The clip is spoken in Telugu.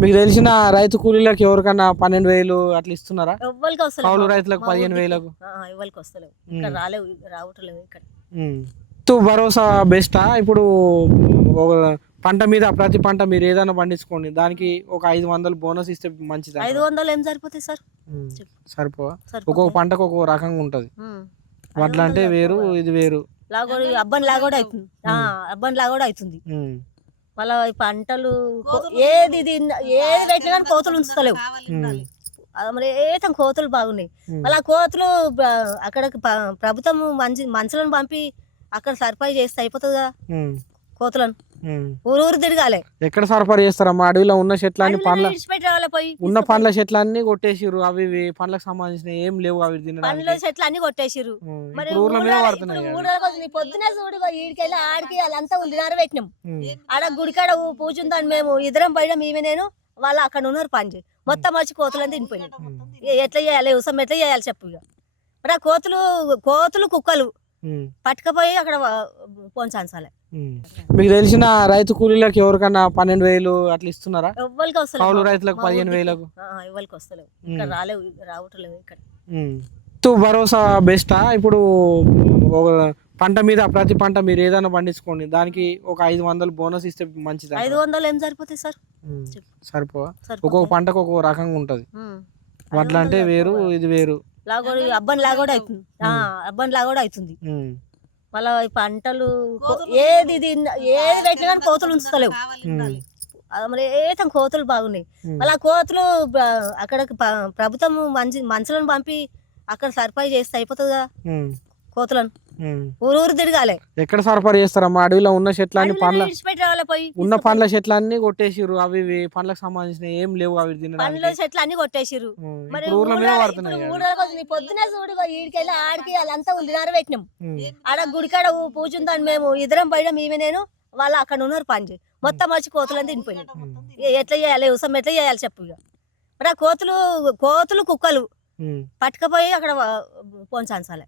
మీకు తెలిసిన రైతు కూలీలకు ఎవరికన్నా 12,000 అట్లా ఇస్తున్నారా? ఎవ్వరికి వస్తలేవు కౌలు మా రైతులకు మా ఊరు దిక్కు 15,000కు. ఎవ్వరికి వస్తలేవు ఇక్కడ రాలేవు రావట్లేవు ఇక్కడ. రైతు భరోసా బెస్టా? ఇప్పుడు ఒక పంట మీద ప్రతి పంట మీరు ఏదైనా పండించుకోండి, దానికి ఒక 500 బోనస్ ఇస్తే మంచిదా? 500 ఏం సరిపోతాయి సార్? చెప్పు. సరిపోవా? ఒక్కొక్క సరిపోతాయి. పంటకు ఒక్కొక్క రకంగా ఉంటది. ఉమ్. వడ్లు అంటే 500 వేరు, సరిపోవా? ఇది వేరు. లాగోడి అబ్బని లాగోడి అవుతుంది. అబ్బని లాగోడి అవుతుంది. మళ్ళీ ఈ పంటలు ఏది ఏది పెట్టినా కానీ కోతులు ఉంచుతలేవు. మరి ఏతం కోతులు బాగున్నాయి. మళ్ళీ కోతులు అక్కడ ప్రభుత్వం మనుషులను పంపి అక్కడ సర్పై చేస్తే అయిపోతుంది కదా కోతులను. ఊరు తిరగాలి. ఎక్కడ సరఫరా చేస్తారమ్మా? అడవిలో ఉన్న చెట్లన్నీ పండ్ల పోయి ఉన్న పండ్ల చెట్లన్నీ కొట్టేసిర్రు. అవి ఇవి పండ్లకు సంబంధించిన ఏం లేవు అవి తినడానికి. పండ్ల చెట్లు అన్ని కొట్టేసిర్రు. మరి ఊర్ల మీద పడుతున్నాయి. పొద్దునే చూడు ఈడికెళ్ళి ఆడికి వాళ్ళంతా ఉల్లినార పెట్టినాం. ఆడ గుడికాడ పూజ ఉందని మేము ఇద్దరం పోయినాం, ఈమె నేను. వాళ్ళు అక్కడ ఉన్నారు పని మొత్తం వచ్చి కోతులని తినిపోయినాయి. ఎట్లా చేయాలి ఉసం ఎట్లా చేయాలి చెప్పు. ఇక మరి ఆ కోతులు కుక్కలు పట్టుకపోయి అక్కడ పోంచాలి. మీకు తెలిసిన రైతు కూలీలకు ఎవరికన్నా 12,000 అట్లా ఇస్తున్నారా? ఎవ్వరికి వస్తలేవు కౌలు రైతులకు 15,000కు. ఎవ్వరికి వస్తలేవు ఇక్కడ రాలేవు రావట్లేవు ఇక్కడ. రైతు భరోసా బెస్టా? ఇప్పుడు ఒక పంట మీద ప్రతి పంట మీరు ఏదైనా పండించుకోండి, దానికి ఒక 500 బోనస్ ఇస్తే మంచిదా? 500 ఏం సరిపోతాయి సార్? చెప్పు. సరిపోవా? ఒక్కొక్క పంటకు ఒక్కొక్క రకంగా ఉంటది. వడ్లు అంటే వేరు, ఇది వేరు. లాగోడి అబ్బని లాగోడి అవుతుంది. అబ్బని లాగోడి అవుతుంది. మళ్ళీ ఈ పంటలు ఏది పెట్టినా కానీ కోతులు ఉంచుతలేవు. మరి ఏతం కోతులు బాగున్నాయి. మళ్ళీ కోతులు అక్కడ ప్రభుత్వం మనుషులను పంపి అక్కడ సర్పై చేస్తే అయిపోతుంది కదా కోతులను. ఊరు తిరగాలి. ఎక్కడ సరఫరా చేస్తారమ్మా? అడవిలో ఉన్న చెట్లన్నీ ఉన్న పండ్ల చెట్లన్నీ కొట్టేసిర్రు. అవి ఇవి పండ్లకు సంబంధించిన ఏం లేవు అవి తినడానికి. పండ్ల చెట్లు అన్ని కొట్టేసిర్రు. మరి ఊర్ల మీద పడుతున్నాయి. పొద్దునే చూడు ఈడికెళ్ళి ఆడికి వాళ్ళంతా ఉల్లినార పెట్టినాం. ఆడ గుడికాడ పూజ ఉందని మేము ఇద్దరం పోయినాం, ఈమె నేను. వాళ్ళు అక్కడ ఉన్నారు పని మొత్తం వచ్చి కోతులని తినిపోయినాయి. ఎట్లా చేయాలి ఉసం ఎట్లా చేయాలి చెప్పు. ఇక మరి ఆ కోతులు కుక్కలు పట్టుకపోయి అక్కడ పోంచాలి.